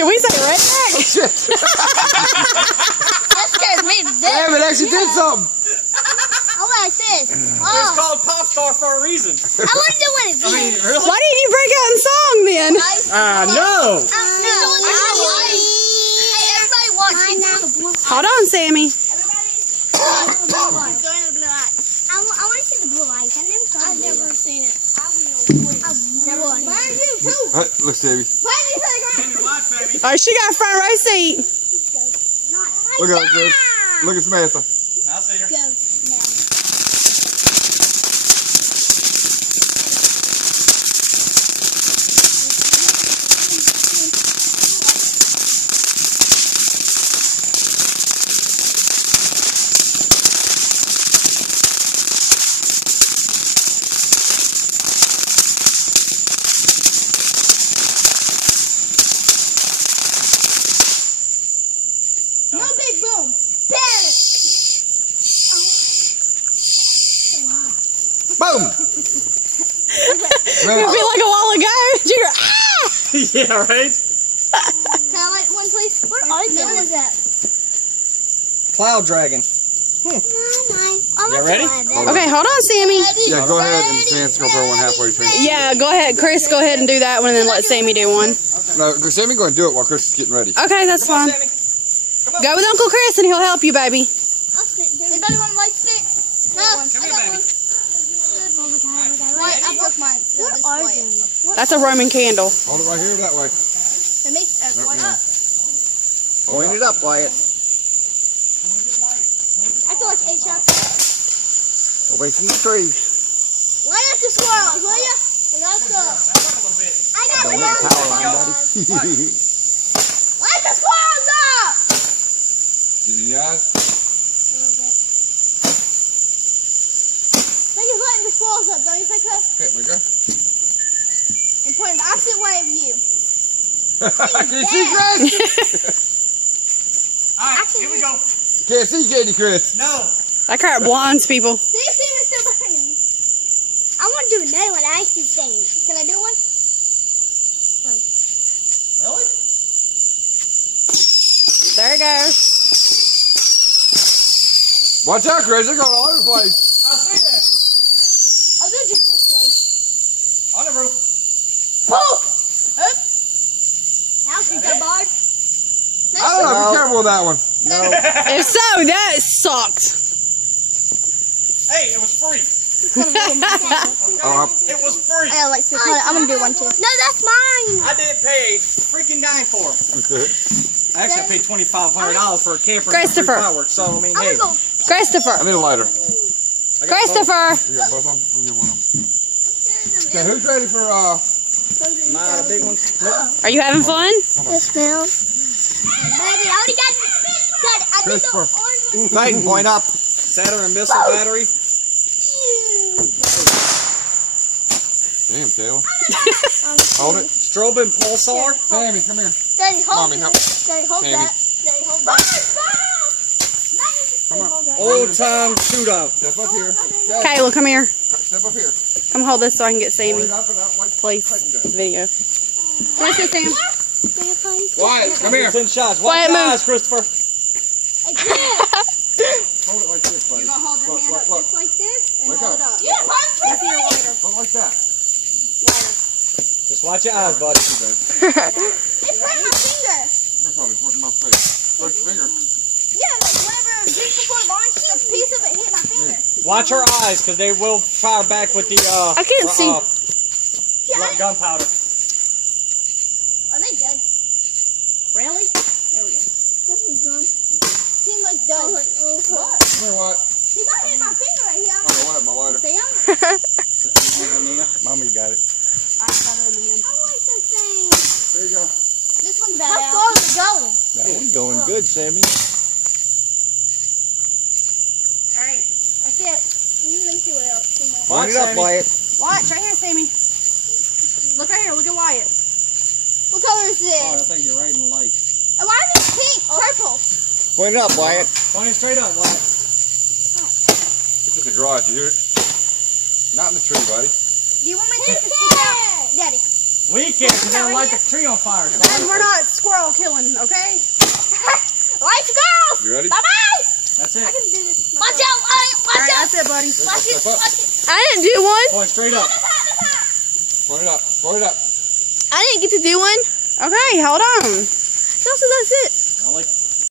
Can we say redneck? Oh, shit. That scares me to death. Damn, it actually did something. I like this. It's Oh, called Pop Star for a reason. I want to do one of these. I mean, really? Why didn't you break out in song then? No. Hey, everybody watch. She's doing the blue. Hold on, Sammy. Everybody. She's doing the blue lights. I want to see the blue lights. I've never seen it. I will. Never one. Mine you too. Look, Sammy. Sammy, watch, baby. Oh, she got a front row seat. Look at her, Chris. Look at Samantha. I'll see her. Go. No big boom. Panic. Boom. It'd be like a while ago. You hear, ah! Yeah, right? Can I light one, please? What is that? Cloud Dragon. You ready? Okay, hold on, Sammy. Yeah, go ahead and Sam's gonna throw one halfway between. Yeah, go ahead. Chris, go ahead and do that one and then let Sammy do one. No, Sammy, go and do it while Chris is getting ready. Okay, that's Come on, fine. Sammy. Come on. Go with Uncle Chris and he'll help you, baby. Anybody want a light stick? No. Come here, baby. Wait, I broke mine. What are they? That's a Roman candle. Hold it right here that way. It makes light up. Point it up, Wyatt. I feel like 8 shots. Away from the tree. Light up the squirrels, will ya? And let's go. I got Don't one. let the power line, buddy. Light the squirrels up! Get in the eyes? A little bit. They just lighting the squirrels up, don't you think so? Okay, there we go. And point the opposite way of you. Can you see, Chris? All right, here we go. Can't see, can you, Chris? No. That crap blinds people. See if Steven's still burning. I want to do another one. I actually saying. Can I do one? Really? There it goes. Watch out, Chris. They're going all over the place. I see that. I'll do just this way. On the roof. Poof! Now she's got barred. I don't know. Be careful with that one. No. If so, that sucked. Hey, it was free. Oh, It was free. I gotta light this. I'm gonna do one too. No, that's mine. I didn't pay a freaking dime for them. Actually, I paid $2,500 for a camper and Christopher. fireworks. So I mean, I'm hey, gonna go. I Christopher. need a lighter. I got Christopher. You got both of them? I'll get one of them. Okay, who's ready for, both. My big one. Nope. Are you having fun? This smells. Baby, I already got it. I need the Christopher. orange one. Titan, point up. Saturn missile battery. Damn, Taylor. Hold it. Strobing pulsar. Sammy, come here. Daddy, hold Mommy, it. help. Daddy, hold Sammy. that. Daddy, hold that. Come on. Hold that. Old time shootout. Step up here. Kayla, come here. Step up here. Come hold this so I can get Hold Sammy. it up and out like Please. Titan does. Video. Come on, sit, Sam. Wyatt, come here. 10 shots. Quiet Watch your move. eyes, Christopher. Hold it like this, buddy. You're gonna hold your hand up Look. just like this and Look hold up. it up. Yeah, punch me. Hold it like that. Just watch your eyes, buddy. It's right in my finger. You're probably putting my face. Look, finger. Yeah, like whenever just before launch, a piece of it hit my finger. Watch your eyes, because they will fire back with the I can't see. Yeah, gunpowder. are they dead? Really? There we go. This one's done. Seems like done. What? Come here, Wyatt. He might hit my finger right here. Oh, Wyatt, my lighter. Sam? Mommy got it. I like this thing. There you go. This one's bad. How far is it going? That one's going good, Sammy. Alright, that's it. Let me see what else. Point it up, Wyatt. Watch, right here, Sammy. Look right here, look at Wyatt. What color is Oh, I this? think you're right in the light. Oh, why is it pink? Purple. Point it up, Wyatt. Point it straight up, Wyatt. It's in the garage, you hear it? Not in the tree, buddy. Do you want me to take the stick out? Daddy. We can't because they'll light the tree on fire. And we're not squirrel killing, okay? Let's go! You ready? Bye-bye! That's it. I can do this. Watch out! Watch Alright, out! that's it, buddy. Watch it! Watch it! I didn't do one. Going straight up. Point it up. Point it up. I didn't get to do one. Okay, hold on. Also, that's it. I like